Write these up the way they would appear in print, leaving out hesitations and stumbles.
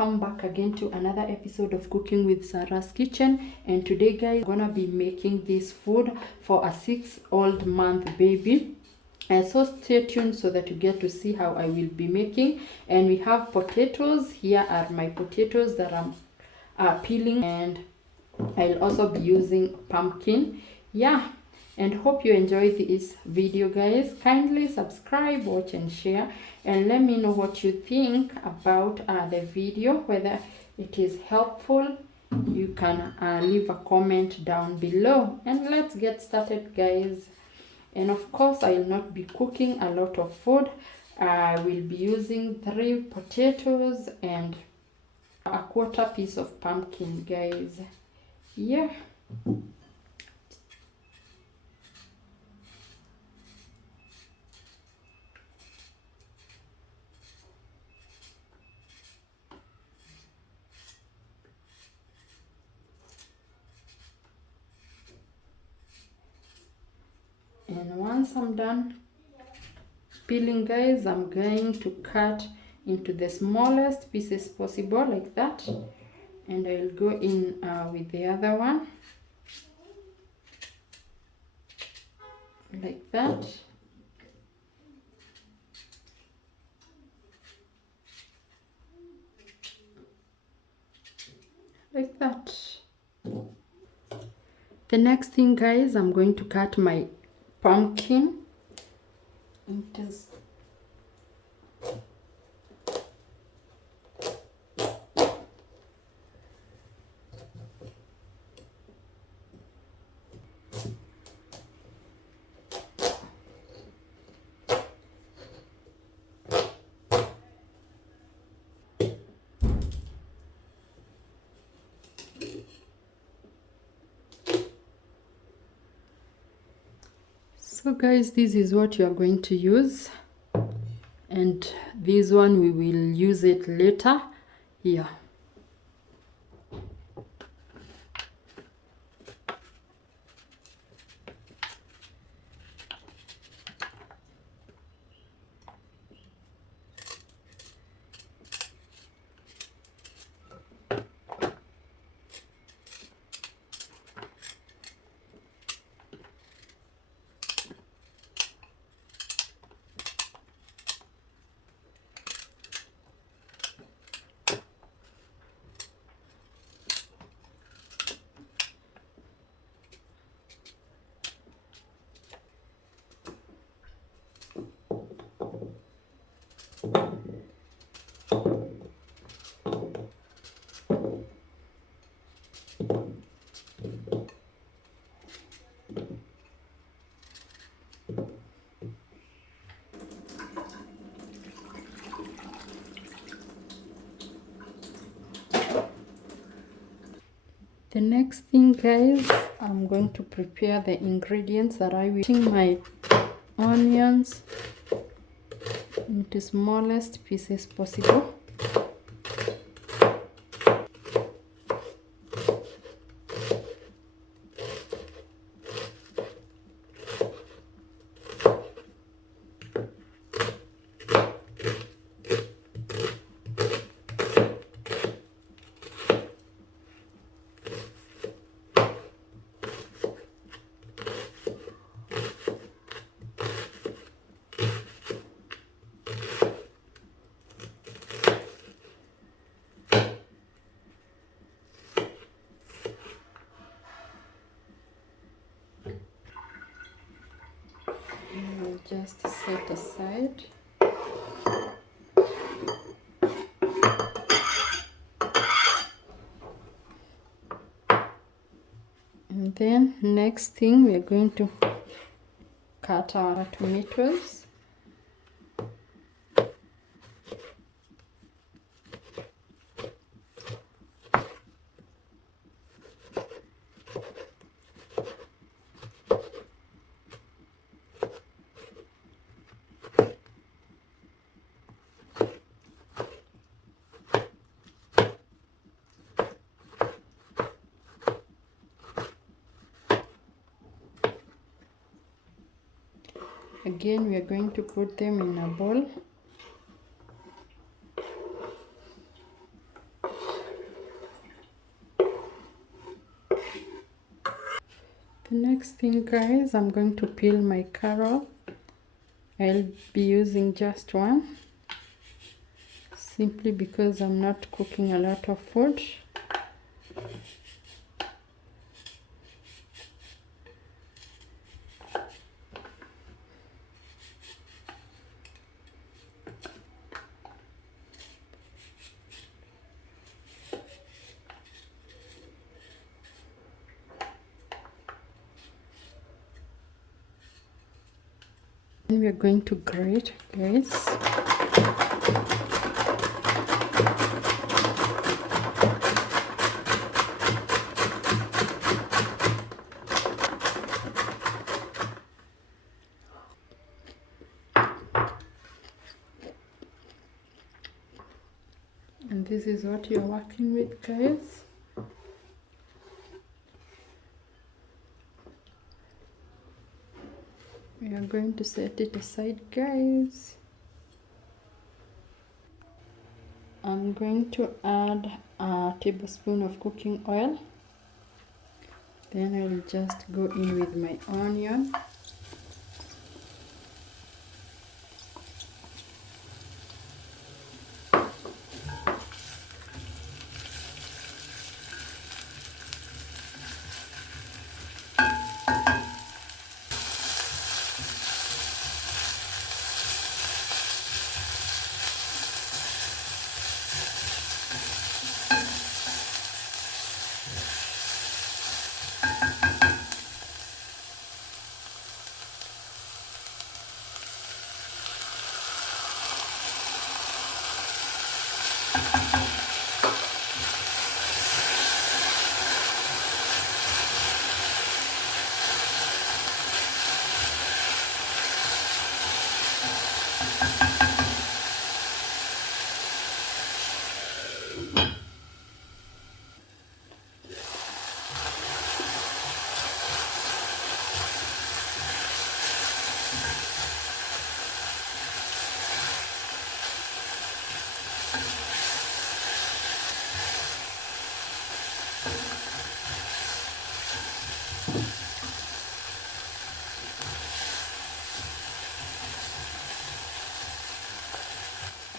welcome back again to another episode of Cooking with Sarah's Kitchen. And today guys, I'm gonna be making this food for a 6-month baby, and so stay tuned so that you get to see how I will be making. And we have potatoes. Here are my potatoes that I'm peeling, and I'll also be using pumpkin. Yeah, and hope you enjoy this video guys. Kindly subscribe, watch and share, and let me know what you think about the video, whether it is helpful. You can leave a comment down below, and let's get started guys. And of course I will not be cooking a lot of food. I will be using 3 potatoes and a quarter piece of pumpkin guys. Yeah. And once I'm done peeling guys, I'm going to cut into the smallest pieces possible like that, and I'll go in with the other one like that. Like that. The next thing guys, I'm going to cut my pumpkin into so guys, this is what you are going to use, and this one we will use it later. Yeah. The next thing guys, I'm going to prepare the ingredients that I will put my onions into smallest pieces possible. We'll just set aside. And then next thing, we are going to cut our tomatoes. Again, we are going to put them in a bowl. next thing, guys, I'm going to peel my carrot. I'll be using just one, simply because I'm not cooking a lot of food. And we are going to grate, guys. And this is what you're working with, guys. We are going to set it aside, guys. I'm going to add a tablespoon of cooking oil. Then I will just go in with my onion.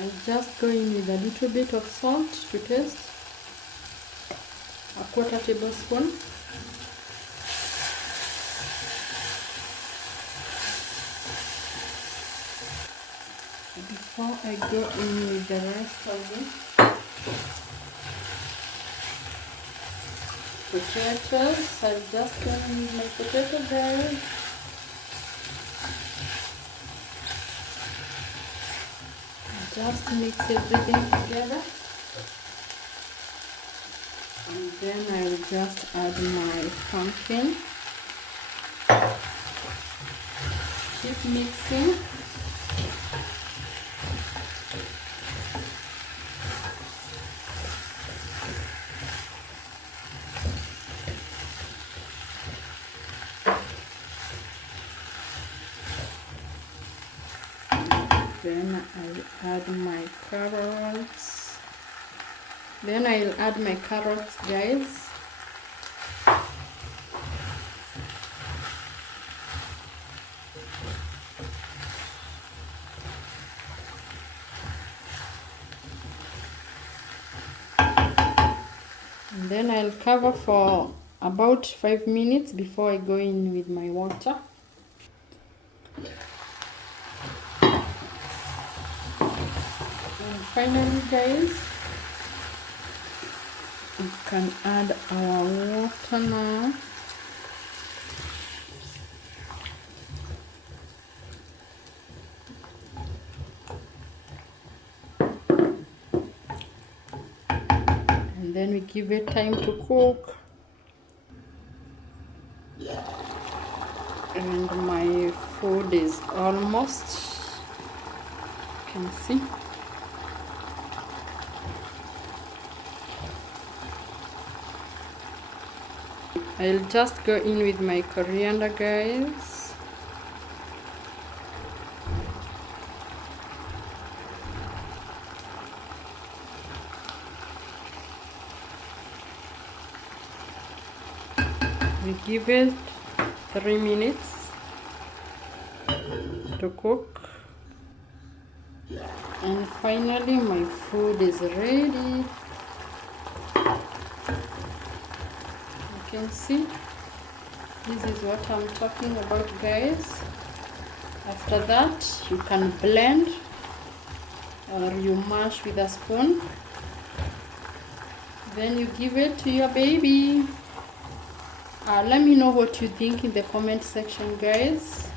I'll just go in with a little bit of salt to taste, a quarter tablespoon. Before I go in with the rest of the potatoes, I'll just go in with my potato, guys. Just mix everything together, and then I'll just add my pumpkin. Keep mixing. Then I'll add my carrots. Then I'll add my carrots, guys. And then I'll cover for about 5 minutes before I go in with my water. And finally, guys, we can add our water now. And then we give it time to cook. And my food is almost, you can see. I'll just go in with my coriander, guys. We give it 3 minutes to cook. And finally my food is ready. You can see, this is what I'm talking about, guys. After that, you can blend or you mash with a spoon. Then you give it to your baby. Let me know what you think in the comment section, guys.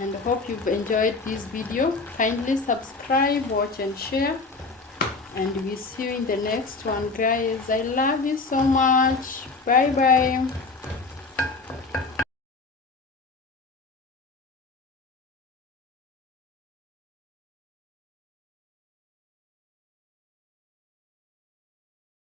And I hope you've enjoyed this video. Kindly subscribe, watch and share. And we'll see you in the next one, guys. I love you so much. Bye bye.